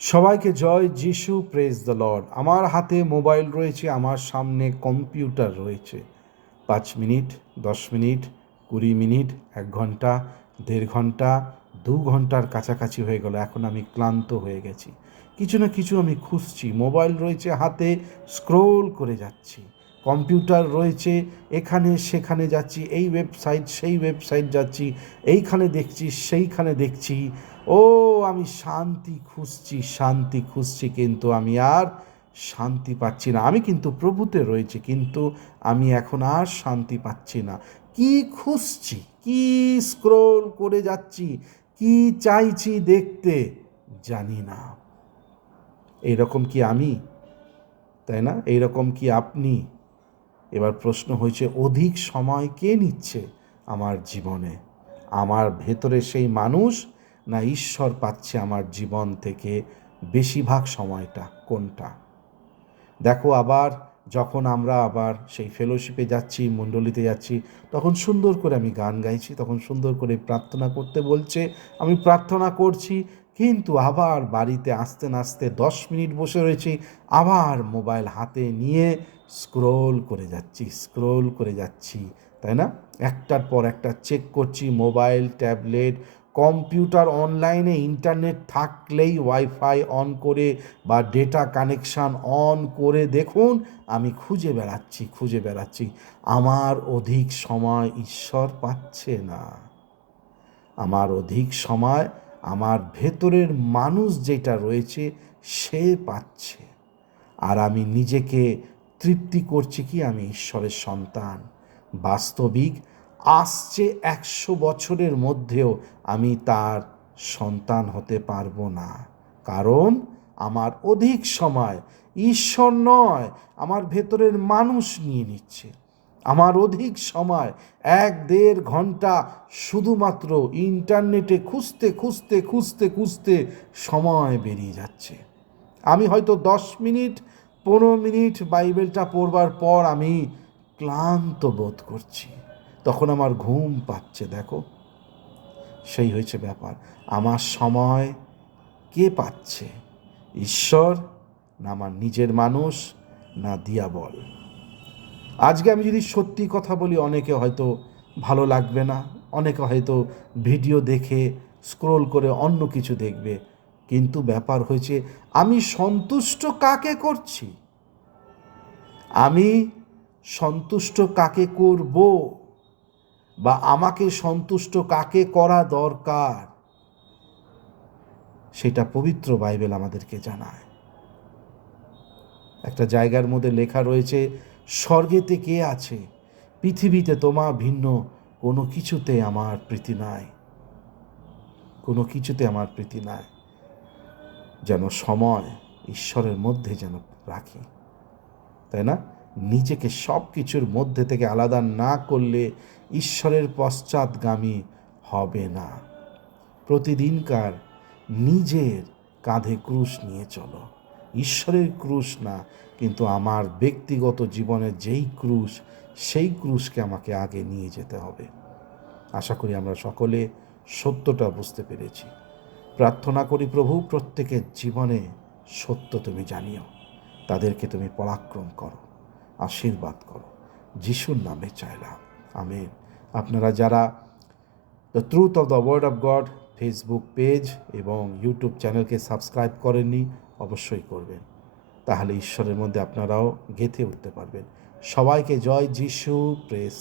সবাইকে জয়, যিশু praise the Lord আমার হাতে মোবাইল রয়েছে, আমার সামনে কম্পিউটার রয়েছে। পাঁচ মিনিট, দশ মিনিট, কুড়ি মিনিট, এক ঘণ্টা, দেড় ঘণ্টা, দু ঘণ্টার কাছাকাছি হয়ে গেল, এখন আমি ক্লান্ত হয়ে গেছি। কিছু না কিছু আমি খুঁজছি, মোবাইল রয়েছে হাতে স্ক্রোল করে যাচ্ছি। কম্পিউটার রয়েছে, এখানে সেখানে যাচ্ছি, এই ওয়েবসাইট সেই ওয়েবসাইট যাচ্ছি, এইখানে দেখছি, সেইখানে দেখছি। ও, আমি শান্তি খুঁজছি শান্তি খুঁজছি, কিন্তু আমি আর শান্তি পাচ্ছি না। আমি কিন্তু প্রভুতে রয়েছি, কিন্তু আমি এখন আর শান্তি পাচ্ছি না। কি খুঁজছি? কি স্ক্রোল করে যাচ্ছি? কি চাইছি দেখতে? জানি না। এইরকম কি আমি? তাই না? এইরকম কি আপনি? এবার প্রশ্ন হয়েছে, অধিক সময় কে নিচ্ছে আমার জীবনে? আমার ভেতরে সেই মানুষ না ঈশ্বর পাচ্ছে আমার জীবন থেকে বেশিরভাগ সময়টা, কোনটা? দেখো আবার যখন আমরা আবার সেই ফেলোশিপে যাচ্ছি, মণ্ডলীতে যাচ্ছি, তখন সুন্দর করে আমি গান গাইছি, তখন সুন্দর করে প্রার্থনা করতে বলছে, আমি প্রার্থনা করছি, কিন্তু আবার বাড়িতে আসতে না আসতে দশ মিনিট বসে রয়েছি, আবার মোবাইল হাতে নিয়ে স্ক্রোল করে যাচ্ছি স্ক্রোল করে যাচ্ছি, তাই না? একটার পর একটা চেক করছি, মোবাইল ট্যাবলেট কম্পিউটার অনলাইনে ইন্টারনেট থাকলেই ওয়াইফাই অন করে বা ডেটা কানেকশান অন করে দেখুন, আমি খুঁজে বেড়াচ্ছি খুঁজে বেড়াচ্ছি। আমার অধিক সময় ঈশ্বর পাচ্ছে না। আমার অধিক সময় আমার ভেতরের মানুষ যেটা রয়েছে সে পাচ্ছে। আর আমি নিজেকে তৃপ্তি করছি কি? আমি ঈশ্বরের সন্তান। বাস্তবিক আসছে একশো বছরের মধ্যেও আমি তার সন্তান হতে পারব না। কারণ আমার অধিক সময় ঈশ্বর নয়, আমার ভেতরের মানুষ নিয়ে নিচ্ছে। আমার অধিক সময় এক দেড় ঘণ্টা শুধুমাত্র ইন্টারনেটে খুঁজতে খুঁজতে খুঁজতে খুঁজতে সময় বেরিয়ে যাচ্ছে। আমি হয়তো দশ মিনিট, পনেরো মিনিট বাইবেলটা পড়বার পর আমি ক্লান্ত বোধ করছি। তখন আমার ঘুম পাচ্ছে, দেখো। সেই হয়েছে ব্যাপার। আমার সময় কে পাচ্ছে? ঈশ্বর না আমার নিজের মানুষ না দিয়াবল? আজকে আমি যদি সত্যি কথা বলি, অনেকে হয়তো ভালো লাগবে না, অনেকে হয়তো ভিডিও দেখে, স্ক্রোল করে অন্য কিছু দেখবে। কিন্তু ব্যাপার হয়েছে, আমি সন্তুষ্ট কাকে করছি? আমি সন্তুষ্ট কাকে করব? বা আমাকে সন্তুষ্ট কাকে করা দরকার? সেটা পবিত্র বাইবেল আমাদেরকে জানায়। একটা জায়গার মধ্যে লেখা রয়েছে, স্বর্গেতে কে আছে? পৃথিবীতে তোমার ভিন্ন, কোনো কিছুতে আমার প্রীতি নাই। কোনো কিছুতে আমার প্রীতি নাই। যেন সময় ঈশ্বরের মধ্যে যেন রাখি। তাই না? নিজেকে সব কিছুর মধ্যে থেকে আলাদা না করলে ঈশ্বরের পশ্চাৎগামী হবে না। প্রতিদিনকার নিজের কাঁধে ক্রুশ নিয়ে চলো। ঈশ্বরের ক্রুশ না, কিন্তু আমার ব্যক্তিগত জীবনের যেই ক্রুশ, সেই ক্রুশকে আমাকে আগে নিয়ে যেতে হবে। আশা করি আমরা সকলে সত্যটা বুঝতে পেরেছি। প্রার্থনা করি প্রভু, প্রত্যেকের জীবনে সত্য তুমি জানিও। তাদেরকে তুমি পরাক্রম করো, আশীর্বাদ করো। যিশুর নামে চাইলাম আমেন। আপনারা যারা the truth of the word of God Facebook page এবং ইউটিউব চ্যানেলকে সাবস্ক্রাইব করেননি, অবশ্যই করবেন। তাহলে ঈশ্বরের মধ্যে আপনারাও গেঁথে উঠতে পারবেন। সবাইকে জয় যিশু প্রেস